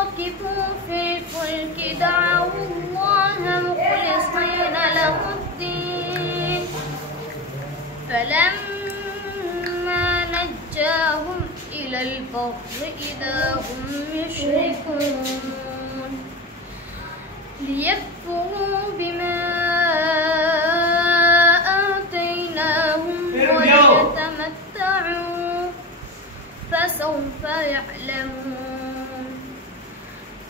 ركبوا في الفلك دعوا الله مخلصين له الدين فلما نجاهم إلى البر إذا هم يشركون ليكفروا بما آتيناهم وليتمتعوا فسوف يعلمون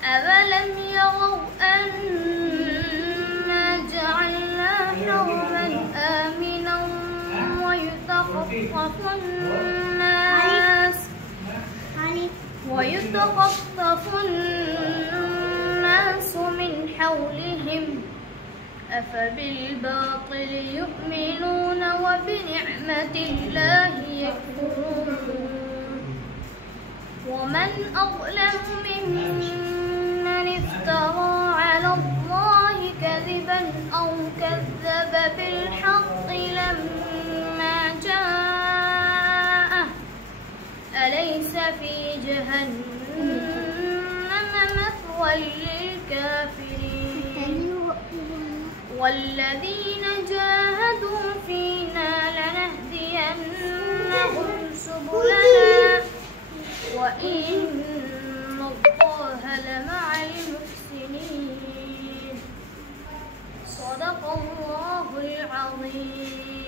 أولم يروا أنا جعلنا حرما آمنا ويتخطف الناس من حولهم أفبالباطل يؤمنون وبنعمة الله يكفرون ومن أظلم ممن افترى على الله كذبا أو كذب بالحق لما جاءه أليس في جهنم مثوى للكافرين والذين جاهدوا فينا لنهدينهم سبلنا وإن الله لمع المحسنين صدق الله العظيم.